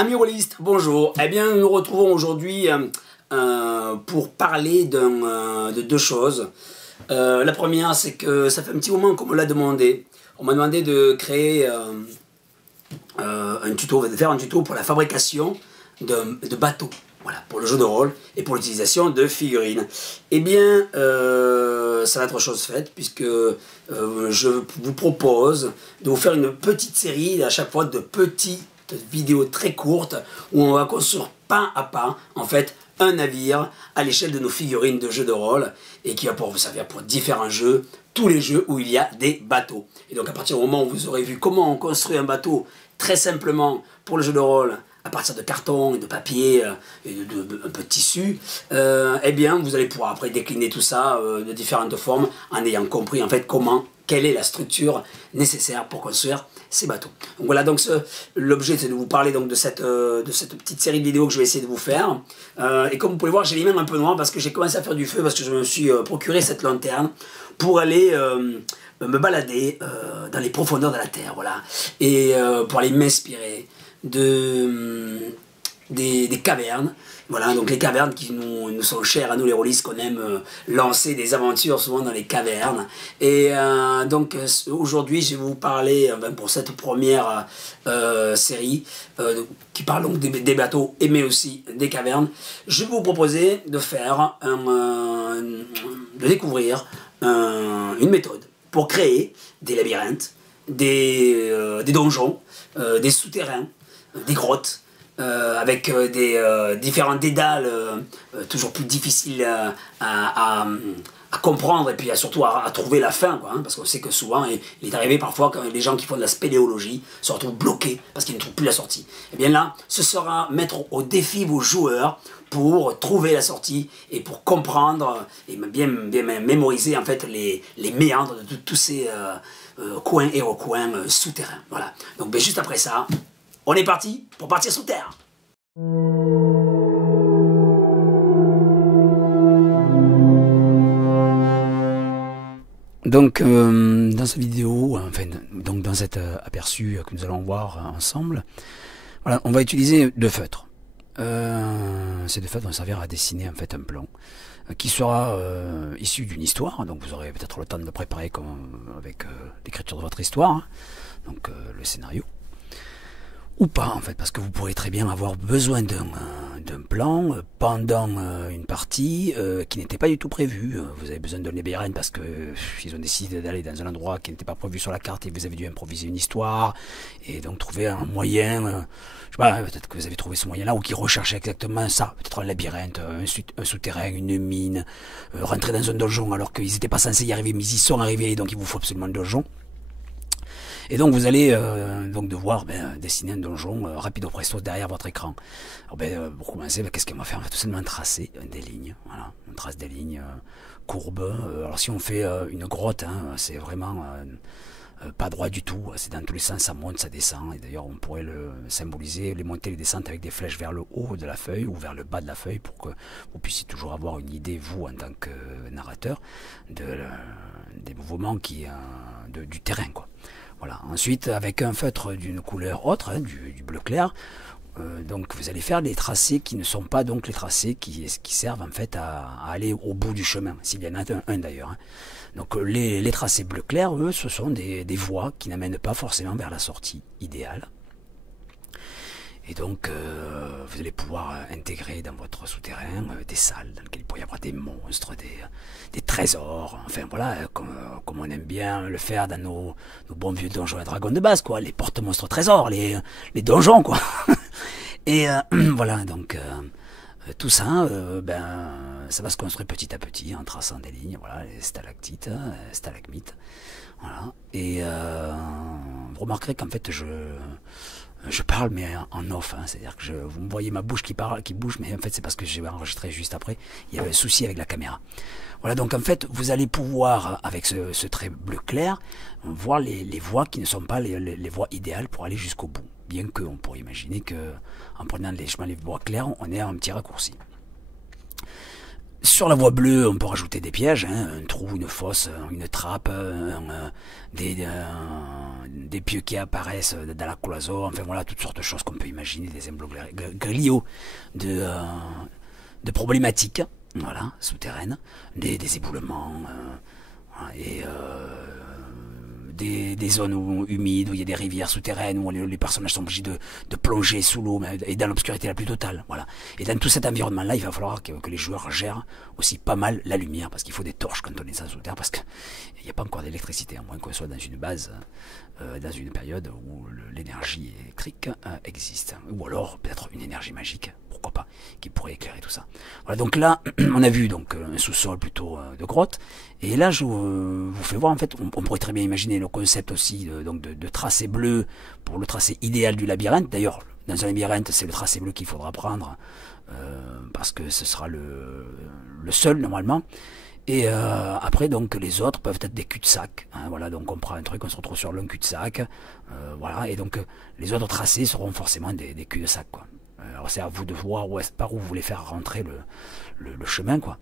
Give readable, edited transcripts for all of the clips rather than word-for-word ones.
Amis rôlistes, bonjour. Eh bien, nous nous retrouvons aujourd'hui pour parler de deux choses. La première, c'est que ça fait un petit moment qu'on me l'a demandé. On m'a demandé de créer un tuto, de faire un tuto pour la fabrication de bateaux. Voilà, pour le jeu de rôle et pour l'utilisation de figurines. Eh bien, ça va être chose faite, puisque je vous propose de vous faire une petite série à chaque fois de petites vidéos très courtes où on va construire pas à pas, en fait, un navire à l'échelle de nos figurines de jeux de rôle et qui va pouvoir vous servir pour différents jeux, tous les jeux où il y a des bateaux. Et donc à partir du moment où vous aurez vu comment on construit un bateau très simplement pour le jeu de rôle, à partir de carton et de papier et un peu de tissu, eh bien vous allez pouvoir après décliner tout ça de différentes formes en ayant compris en fait quelle est la structure nécessaire pour construire ces bateaux. Donc voilà, donc l'objet c'est de vous parler donc de cette petite série de vidéos que je vais essayer de vous faire. Et comme vous pouvez voir, j'ai les mains un peu noires parce que j'ai commencé à faire du feu, parce que je me suis procuré cette lanterne pour aller me balader dans les profondeurs de la terre, voilà, et pour aller m'inspirer des cavernes. Voilà, donc les cavernes qui nous sont chères à nous les rôlistes, qu'on aime lancer des aventures souvent dans les cavernes. Et donc aujourd'hui je vais vous parler pour cette première série qui parle donc des bateaux mais aussi des cavernes. Je vais vous proposer de faire de découvrir une méthode pour créer des labyrinthes, des donjons, des souterrains, des grottes, avec des différents dédales toujours plus difficiles à comprendre et puis surtout à trouver la fin, quoi, hein, parce qu'on sait que souvent il est arrivé parfois que les gens qui font de la spéléologie se retrouvent bloqués parce qu'ils ne trouvent plus la sortie. Et bien là, ce sera mettre au défi vos joueurs pour trouver la sortie et pour comprendre et bien mémoriser en fait les méandres de tous ces coins et recoins souterrains. Voilà. Donc juste après ça, on est parti pour partir sous terre. Donc dans cette vidéo, enfin donc dans cet aperçu que nous allons voir ensemble, voilà, on va utiliser deux feutres. Ces deux feutres vont servir à dessiner en fait un plan qui sera issu d'une histoire. Donc vous aurez peut-être le temps de le préparer avec l'écriture de votre histoire, hein, donc le scénario. Ou pas en fait, parce que vous pourrez très bien avoir besoin d'un plan pendant une partie qui n'était pas du tout prévue. Vous avez besoin d'un labyrinthe parce que ils ont décidé d'aller dans un endroit qui n'était pas prévu sur la carte et vous avez dû improviser une histoire et donc trouver un moyen, je sais pas, peut-être que vous avez trouvé ce moyen-là ou qui recherchait exactement ça, peut-être un labyrinthe, un souterrain, une mine, rentrer dans un donjon alors qu'ils n'étaient pas censés y arriver mais ils y sont arrivés, donc il vous faut absolument un donjon. Et donc vous allez donc devoir dessiner un donjon rapido presto derrière votre écran. Alors, pour commencer, qu'est-ce qu'on va faire? On va tout simplement tracer des lignes. Voilà, on trace des lignes courbes. Alors si on fait une grotte, hein, c'est vraiment pas droit du tout. C'est dans tous les sens, ça monte, ça descend. Et d'ailleurs, on pourrait le symboliser, les montées, les descentes avec des flèches vers le haut de la feuille ou vers le bas de la feuille pour que vous puissiez toujours avoir une idée, vous, en tant que narrateur, des mouvements du terrain, quoi. Voilà. Ensuite, avec un feutre d'une couleur autre, hein, du bleu clair, donc vous allez faire des tracés qui ne sont pas donc les tracés qui servent en fait à aller au bout du chemin, s'il y en a un d'ailleurs. Hein. Donc les tracés bleu clair, eux, ce sont des voies qui n'amènent pas forcément vers la sortie idéale. Et donc, vous allez pouvoir intégrer dans votre souterrain des salles dans lesquelles il pourrait y avoir des monstres, des trésors, enfin voilà, comme on aime bien le faire dans nos bons vieux donjons et dragons de base, quoi, les porte-monstres trésors, les donjons, quoi. Et voilà, donc tout ça, ça va se construire petit à petit en traçant des lignes, voilà, les stalactites, stalagmites, voilà. Et vous remarquerez qu'en fait, je parle mais en off, hein, c'est-à-dire que vous me voyez ma bouche qui bouge, mais en fait c'est parce que j'ai enregistré juste après, il y avait un souci avec la caméra. Voilà, donc en fait vous allez pouvoir, avec ce trait bleu clair, voir les voies qui ne sont pas les voies idéales pour aller jusqu'au bout. Bien qu'on pourrait imaginer que en prenant les chemins, les voies claires, on ait un petit raccourci. Sur la voie bleue, on peut rajouter des pièges, hein, un trou, une fosse, une trappe, des pieux qui apparaissent dans la cloison, enfin voilà, toutes sortes de choses qu'on peut imaginer, des imbroglios de problématiques, voilà, souterraines, des éboulements, et des zones humides, où il y a des rivières souterraines, où les personnages sont obligés de plonger sous l'eau, et dans l'obscurité la plus totale. Voilà. Et dans tout cet environnement-là, il va falloir que les joueurs gèrent aussi pas mal la lumière, parce qu'il faut des torches quand on est sous terre, parce qu'il n'y a pas encore d'électricité, à moins qu'on soit dans une base, dans une période où l'énergie électrique existe. Ou alors, peut-être une énergie magique, pourquoi pas, qui pourrait éclairer tout ça. Voilà, donc là, on a vu donc un sous-sol plutôt de grotte, et là, je vous fais voir, en fait, on pourrait très bien imaginer le concept aussi de tracé bleu pour le tracé idéal du labyrinthe. D'ailleurs, dans un labyrinthe, c'est le tracé bleu qu'il faudra prendre, parce que ce sera le seul, normalement. Et après, donc, les autres peuvent être des cul-de-sac. Hein, voilà, donc on prend un truc, on se retrouve sur le cul-de-sac. Voilà, et donc, les autres tracés seront forcément des cul-de-sac, quoi. Alors, c'est à vous de voir par où vous voulez faire rentrer le chemin, quoi.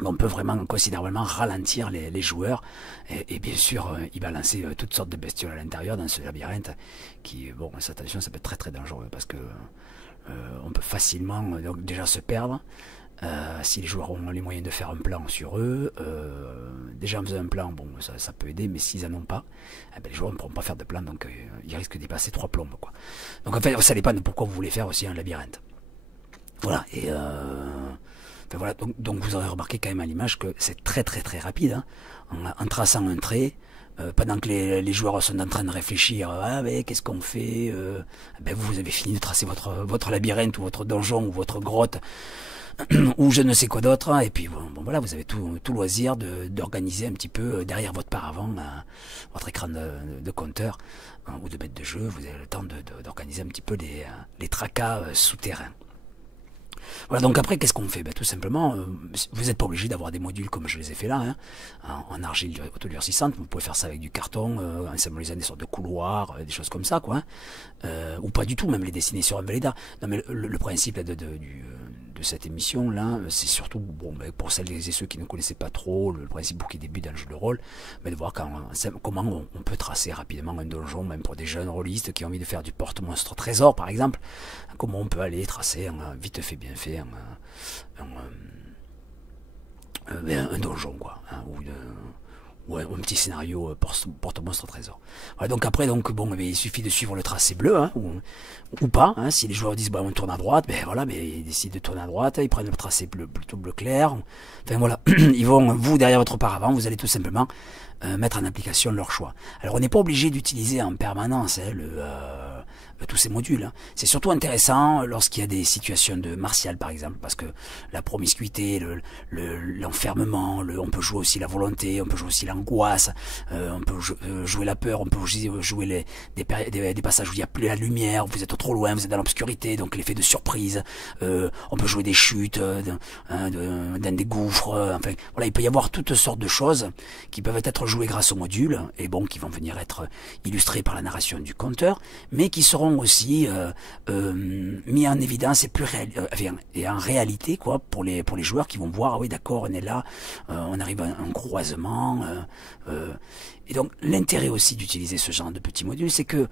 Mais on peut vraiment considérablement ralentir les joueurs et bien sûr y balancer toutes sortes de bestioles à l'intérieur dans ce labyrinthe qui, bon, attention, ça peut être très très dangereux parce que on peut facilement donc déjà se perdre si les joueurs ont les moyens de faire un plan sur eux. Déjà en faisant un plan, bon, ça peut aider, mais s'ils en ont pas, eh ben, les joueurs ne pourront pas faire de plan, donc ils risquent d'y passer 3 plombes, quoi. Donc en fait, ça dépend de pourquoi vous voulez faire aussi un labyrinthe. Voilà, et enfin, voilà, donc vous aurez remarqué quand même à l'image que c'est très très très rapide, hein, en traçant un trait, pendant que les joueurs sont en train de réfléchir, ah mais qu'est-ce qu'on fait, ben vous avez fini de tracer votre labyrinthe ou votre donjon ou votre grotte ou je ne sais quoi d'autre, et puis bon voilà, vous avez tout loisir d'organiser un petit peu derrière votre paravent, votre écran de compteur ou de maître de jeu. Vous avez le temps d'organiser un petit peu les tracas souterrains. Voilà, donc après, qu'est-ce qu'on fait? Ben, tout simplement, vous n'êtes pas obligé d'avoir des modules comme je les ai fait là, hein, en argile autodurcissante. Vous pouvez faire ça avec du carton, en symbolisant des sortes de couloirs, des choses comme ça, quoi. Ou pas du tout, même les dessiner sur un Velleda. Non, mais le principe là, de cette émission là, c'est surtout, bon, ben, pour celles et ceux qui ne connaissaient pas trop le principe pour qui débutent dans le jeu de rôle, ben, de voir comment on peut tracer rapidement un donjon, même pour des jeunes rôlistes qui ont envie de faire du porte-monstre trésor, par exemple. Comment on peut aller tracer vite fait, bien fait, un donjon, quoi, hein, ou un petit scénario porte-monstre trésor. Voilà, donc après, bon, il suffit de suivre le tracé bleu, hein, ou pas, hein. Si les joueurs disent bah on tourne à droite, ben voilà, ben ils décident de tourner à droite, ils prennent le tracé bleu, plutôt bleu clair. Enfin voilà, ils vont, vous derrière votre paravent, vous allez tout simplement mettre en application leur choix. Alors on n'est pas obligé d'utiliser en permanence, hein, tous ces modules, hein. C'est surtout intéressant lorsqu'il y a des situations de martial, par exemple, parce que la promiscuité, l'enfermement, on peut jouer aussi la volonté, on peut jouer aussi l'angoisse, on peut jouer la peur, on peut aussi jouer des passages où il n'y a plus la lumière, vous êtes trop loin, vous êtes dans l'obscurité, donc l'effet de surprise, on peut jouer des chutes, dans des gouffres, enfin voilà, il peut y avoir toutes sortes de choses qui peuvent être jouées grâce au module, et bon, qui vont venir être illustrées par la narration du conteur, mais qui seront aussi mis en évidence et en réalité, quoi, pour les joueurs qui vont voir, ah oui d'accord, on est là, on arrive à un croisement, et donc l'intérêt aussi d'utiliser ce genre de petits modules, c'est que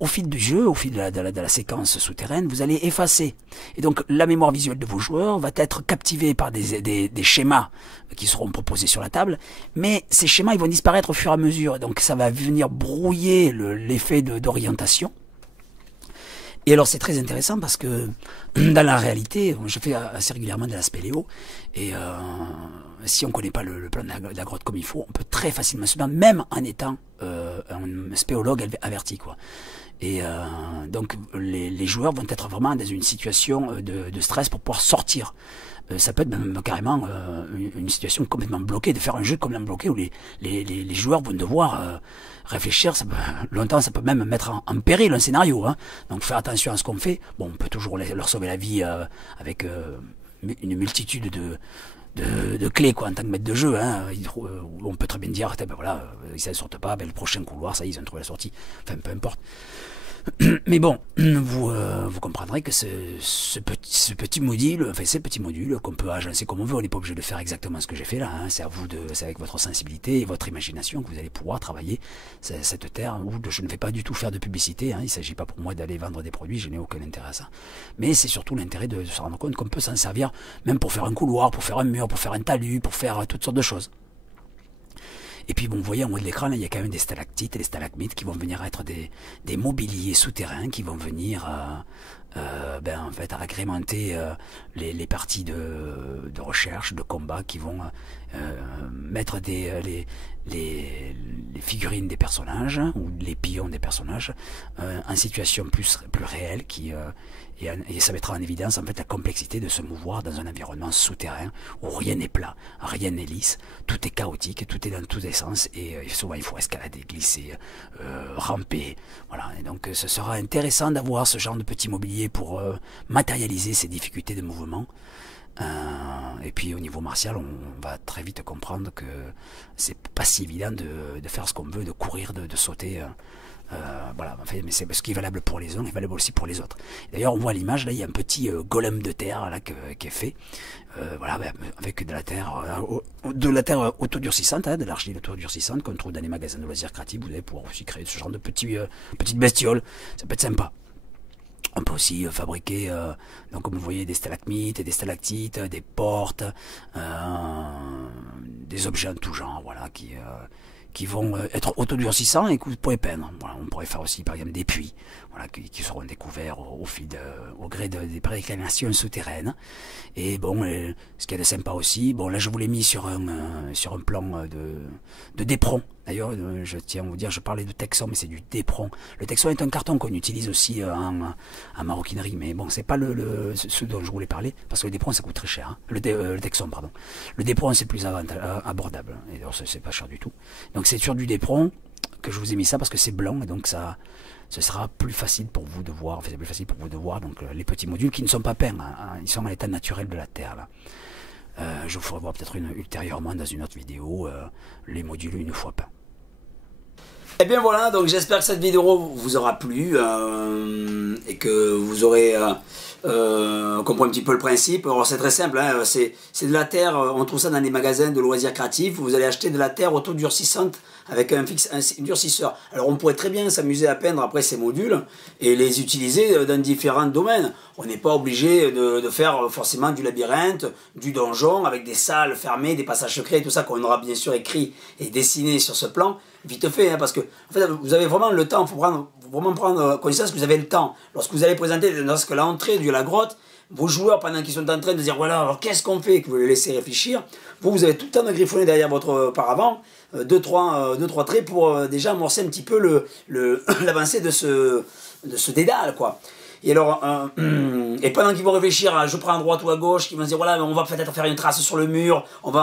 au fil du jeu, au fil de la séquence souterraine, vous allez effacer. Et donc la mémoire visuelle de vos joueurs va être captivée par des schémas qui seront proposés sur la table, mais ces schémas ils vont disparaître au fur et à mesure, donc ça va venir brouiller l'effet d'orientation. Et alors c'est très intéressant parce que dans la réalité, je fais assez régulièrement de la spéléo, et si on ne connaît pas le plan de la grotte comme il faut, on peut très facilement se perdre, même en étant un spéologue averti, quoi. Et donc les joueurs vont être vraiment dans une situation de stress pour pouvoir sortir. Ça peut être même carrément une situation complètement bloquée, de faire un jeu complètement bloqué où les joueurs vont devoir réfléchir. Longtemps, ça peut même mettre en péril un scénario, hein. Donc faire attention à ce qu'on fait. Bon, on peut toujours leur sauver la vie avec une multitude de clés, quoi, en tant que maître de jeu, hein. On peut très bien dire, ben voilà, ils ne sortent pas, ben le prochain couloir, ça y est, ils ont trouvé la sortie. Enfin, peu importe. Mais bon, vous comprendrez que ce petit module, enfin ces petits modules qu'on peut agencer comme on veut, on n'est pas obligé de faire exactement ce que j'ai fait là, hein. C'est à vous c'est avec votre sensibilité et votre imagination que vous allez pouvoir travailler cette terre où je ne vais pas du tout faire de publicité, hein. Il ne s'agit pas pour moi d'aller vendre des produits, je n'ai aucun intérêt à ça. Mais c'est surtout l'intérêt de se rendre compte qu'on peut s'en servir même pour faire un couloir, pour faire un mur, pour faire un talus, pour faire toutes sortes de choses. Et puis bon, vous voyez en haut de l'écran, il y a quand même des stalactites et des stalagmites qui vont venir être des mobiliers souterrains qui vont venir en fait, agrémenter les parties de recherche, de combat, qui vont mettre les figurines des personnages ou les pions des personnages en situation plus réelle et ça mettra en évidence en fait la complexité de se mouvoir dans un environnement souterrain où rien n'est plat, rien n'est lisse, tout est chaotique, tout est dans tous les sens et souvent il faut escalader, glisser, ramper, voilà. Et donc ce sera intéressant d'avoir ce genre de petit mobilier pour matérialiser ces difficultés de mouvement. Et puis au niveau martial, on va très vite comprendre que c'est pas si évident de faire ce qu'on veut, de courir, de sauter. Voilà, en fait, mais c'est ce qui est valable pour les uns est valable aussi pour les autres. D'ailleurs, on voit à l'image, là, il y a un petit golem de terre là, qui est fait, voilà, avec de la terre autodurcissante, hein, de l'argile autodurcissante qu'on trouve dans les magasins de loisirs créatifs. Vous allez pouvoir aussi créer ce genre de petites bestioles, ça peut être sympa. On peut aussi fabriquer, donc comme vous voyez, des stalagmites et des stalactites, des portes, des objets en tout genre, voilà, qui vont être autodurcissants et que vous pourrez peindre. Voilà, on pourrait faire aussi par exemple des puits, voilà, qui seront découverts au gré des pérégrinations souterraines. Et bon, ce qu'il y a de sympa aussi, bon là je vous l'ai mis sur un plan de Dépron. D'ailleurs, je tiens à vous dire, je parlais de Texon, mais c'est du Dépron. Le Texon est un carton qu'on utilise aussi en maroquinerie, mais bon, c'est pas ce dont je voulais parler, parce que le Dépron ça coûte très cher, hein. Le Texon, pardon. Le Dépron c'est plus abordable, et d'ailleurs c'est pas cher du tout. Donc c'est sur du Dépron que je vous ai mis ça parce que c'est blanc, et donc ce sera plus facile pour vous de voir, enfin c'est plus facile pour vous de voir donc les petits modules qui ne sont pas peints, hein, ils sont à l'état naturel de la terre là. Je vous ferai voir peut-être ultérieurement dans une autre vidéo les modules une fois peints. Et bien voilà, donc j'espère que cette vidéo vous aura plu et que vous aurez compris un petit peu le principe. Alors c'est très simple, hein, c'est de la terre, on trouve ça dans les magasins de loisirs créatifs. Vous allez acheter de la terre autodurcissante avec un durcisseur. Alors on pourrait très bien s'amuser à peindre après ces modules et les utiliser dans différents domaines. On n'est pas obligé de faire forcément du labyrinthe, du donjon avec des salles fermées, des passages secrets, tout ça qu'on aura bien sûr écrit et dessiné sur ce plan. Vite fait, hein, parce que en fait, vous avez vraiment le temps, il faut vraiment prendre conscience que vous avez le temps. Lorsque vous allez présenter lorsque l'entrée de la grotte, vos joueurs, pendant qu'ils sont en train de dire voilà, alors qu'est-ce qu'on fait, que vous les laissez réfléchir, vous avez tout le temps de griffonner derrière votre paravent, deux, trois traits pour déjà amorcer un petit peu l'avancée de ce dédale, quoi. Et alors, et pendant qu'ils vont réfléchir, je prends à droite ou à gauche, qu'ils vont se dire voilà, on va peut-être faire une trace sur le mur, on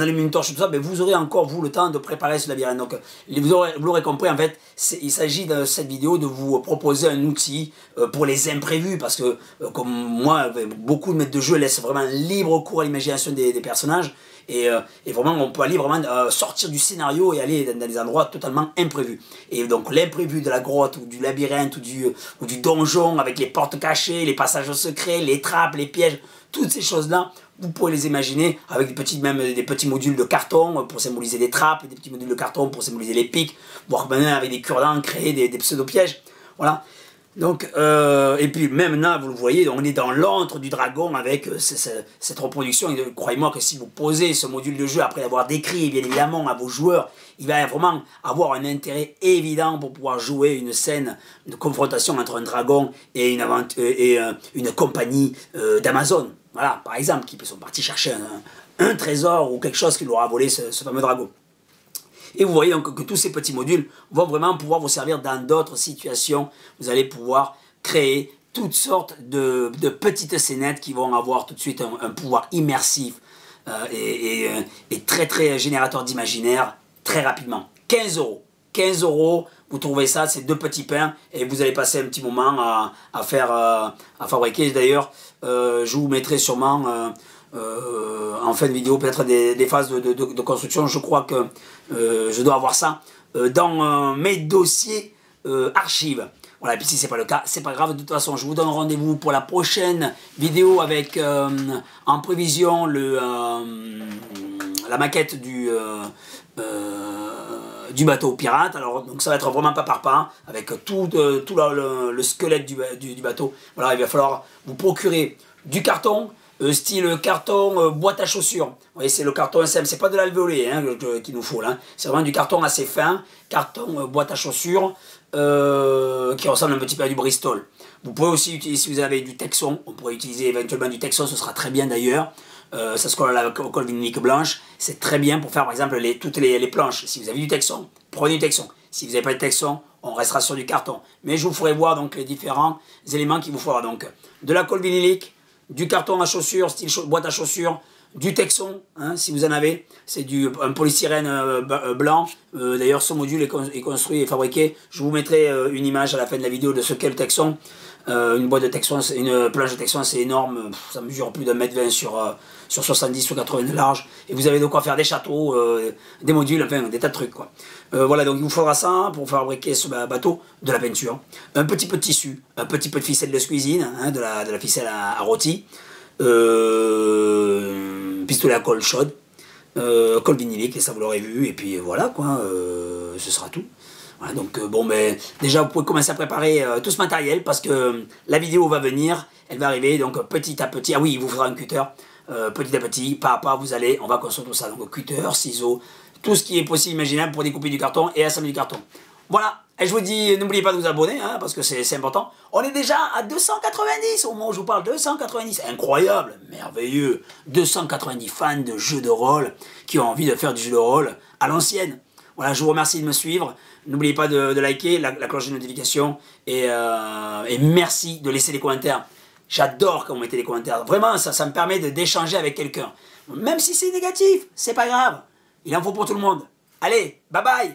allume une torche, tout ça, mais vous aurez encore vous le temps de préparer ce labyrinthe. Donc, vous l'aurez compris, en fait, il s'agit de cette vidéo de vous proposer un outil pour les imprévus, parce que comme moi, beaucoup de maîtres de jeu laissent vraiment libre cours à l'imagination des personnages. Et vraiment, on peut aller vraiment sortir du scénario et aller dans des endroits totalement imprévus. Et donc l'imprévu de la grotte ou du labyrinthe ou du donjon avec les portes cachées, les passages secrets, les trappes, les pièges, toutes ces choses-là, vous pouvez les imaginer avec même des petits modules de carton pour symboliser des trappes, des petits modules de carton pour symboliser les pics, voire maintenant avec des cure-dents créer des pseudo-pièges. Voilà. Donc, et puis même là, vous le voyez, on est dans l'antre du dragon avec cette reproduction. Et croyez-moi que si vous posez ce module de jeu après l'avoir décrit, bien évidemment, à vos joueurs, il va vraiment avoir un intérêt évident pour pouvoir jouer une scène de confrontation entre un dragon et une compagnie d'Amazon. Voilà, par exemple, qui sont partis chercher un trésor ou quelque chose qui leur a volé ce fameux dragon. Et vous voyez donc que tous ces petits modules vont vraiment pouvoir vous servir dans d'autres situations. Vous allez pouvoir créer toutes sortes de petites scénettes qui vont avoir tout de suite un pouvoir immersif et très très générateur d'imaginaire très rapidement. 15 €. 15 €, vous trouvez ça, c'est deux petits pains et vous allez passer un petit moment à fabriquer. D'ailleurs, je vous mettrai sûrement en fin de vidéo peut-être des phases de construction. Je crois que je dois avoir ça dans mes dossiers archives. Voilà, et puis si c'est pas le cas, c'est pas grave. De toute façon, je vous donne rendez-vous pour la prochaine vidéo avec en prévision la maquette du bateau pirate. Alors donc ça va être vraiment pas par pas, avec tout le squelette du bateau. Voilà, il va falloir vous procurer du carton, style carton boîte à chaussures. Vous voyez, c'est le carton SM, c'est pas de l'alvéolé hein, qu'il nous faut là. C'est vraiment du carton assez fin, carton boîte à chaussures, qui ressemble un petit peu à du Bristol. Vous pouvez aussi utiliser, si vous avez du Texon, on pourrait utiliser éventuellement du Texon, ce sera très bien d'ailleurs. Ça se colle à la colle vinyle blanche, c'est très bien pour faire par exemple toutes les planches. Si vous avez du Texon, prenez du Texon. Si vous n'avez pas de Texon, on restera sur du carton. Mais je vous ferai voir donc les différents éléments qu'il vous faudra. Donc de la colle vinylique, du carton à chaussures, style boîte à chaussures, du Texon, hein, si vous en avez, c'est un polystyrène blanc. D'ailleurs, ce module est construit et fabriqué. Je vous mettrai une image à la fin de la vidéo de ce qu'est le Texon. Une boîte de Texon, une planche de Texon, c'est énorme. Ça mesure plus d'un mètre 20 sur 70 ou 80 de large. Et vous avez de quoi faire des châteaux, des modules, enfin des tas de trucs, quoi. Voilà, donc il vous faudra ça pour fabriquer ce bateau, de la peinture, un petit peu de tissu, un petit peu de ficelle de cuisine, hein, de la ficelle à rôti. Pistolet à colle chaude, colle vinylique, et ça vous l'aurez vu, et puis voilà quoi, ce sera tout. Voilà, donc bon, mais déjà vous pouvez commencer à préparer tout ce matériel parce que la vidéo va venir, elle va arriver, donc petit à petit. Ah oui, il vous faudra un cutter, petit à petit, pas à pas, on va construire tout ça, donc cutter, ciseaux, tout ce qui est possible, imaginable pour découper du carton et assembler du carton. Voilà, et je vous dis, n'oubliez pas de vous abonner, hein, parce que c'est important. On est déjà à 290 au moment où je vous parle, 290, incroyable, merveilleux. 290 fans de jeux de rôle qui ont envie de faire du jeu de rôle à l'ancienne. Voilà, je vous remercie de me suivre. N'oubliez pas de liker, la cloche de notification, et merci de laisser des commentaires. J'adore quand vous mettez des commentaires. Vraiment, ça me permet d'échanger avec quelqu'un. Même si c'est négatif, c'est pas grave. Il en faut pour tout le monde. Allez, bye bye.